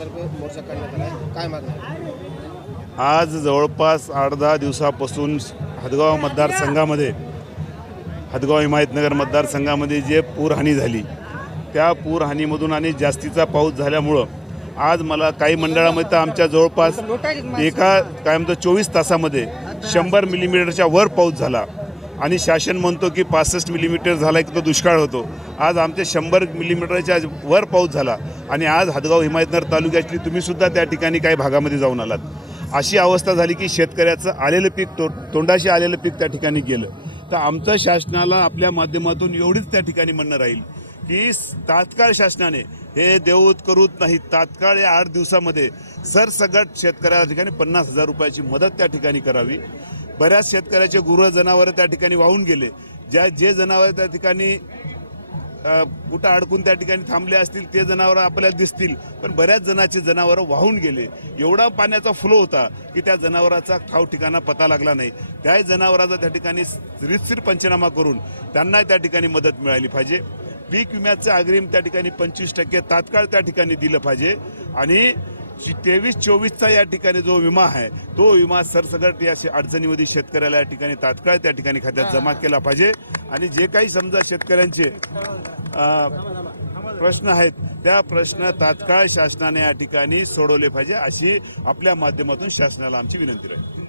शासनातर्फे मोर्चा काढण्यात आला आहे. काय मागणी आहे? आज जवळपास आठ दहा दिवसापासून हदगाव मतदारसंघामध्ये हदगाव हिमायतनगर मतदारसंघामध्ये जे पूरहानी झाली त्या पूरहानीमधून आणि जास्तीचा पाऊस झाल्यामुळं आज मला काही मंडळामध्ये तर आमच्या जवळपास एका काय म्हणतो चोवीस तासामध्ये शंभर मिलीमीटरच्या वर पाऊस झाला. आणि शासन म्हणतो की पासष्ट मिलीमीटर झाला की तो दुष्काळ होतो. आज आमच्या शंभर मिलीमीटरच्या वर पाऊस झाला आणि आज हदगाव हिमायतनगर तालुक्यातली तुम्हीसुद्धा त्या ठिकाणी काही भागामध्ये जाऊन आलात. अशी अवस्था झाली की शेतकऱ्याचं आलेलं पीक तो तोंडाशी आलेलं पीक त्या ठिकाणी गेलं. तर आमचं शासनाला आपल्या माध्यमातून एवढीच त्या ठिकाणी म्हणणं राहील की तात्काळ शासनाने हे देऊत करूत नाही तात्काळ या आठ दिवसामध्ये सरसगट शेतकऱ्याला ठिकाणी पन्नास हजार रुपयाची मदत त्या ठिकाणी करावी. बऱ्याच शेतकऱ्याचे गुरं जनावरं त्या ठिकाणी वाहून गेले. ज्या जे जनावरं त्या ठिकाणी कुठं अडकून त्या ठिकाणी थांबले असतील ते जनावरं आपल्याला दिसतील. पण बऱ्याच जणांचे जनावरं वाहून गेले. एवढा पाण्याचा फ्लो होता की त्या जनावराचा ठाव ठिकाणा पता लागला नाही. त्या जनावराचा त्या ठिकाणी रितसीर पंचनामा करून त्यांना त्या ठिकाणी मदत मिळाली पाहिजे. पीक विम्याचं अग्रिम त्या ठिकाणी पंचवीस टक्के तात्काळ त्या ठिकाणी दिलं पाहिजे. आणि तेवीस चोवीसचा या ठिकाणी जो विमा आहे तो विमा सरसगट या अडचणीमध्ये शेतकऱ्याला या ठिकाणी तात्काळ त्या ठिकाणी खात्यात जमा केला पाहिजे. आणि जे काही समजा शेतकऱ्यांचे प्रश्न आहेत त्या प्रश्न तात्काळ शासनाने या ठिकाणी सोडवले पाहिजे अशी आपल्या माध्यमातून शासनाला आमची विनंती राहील.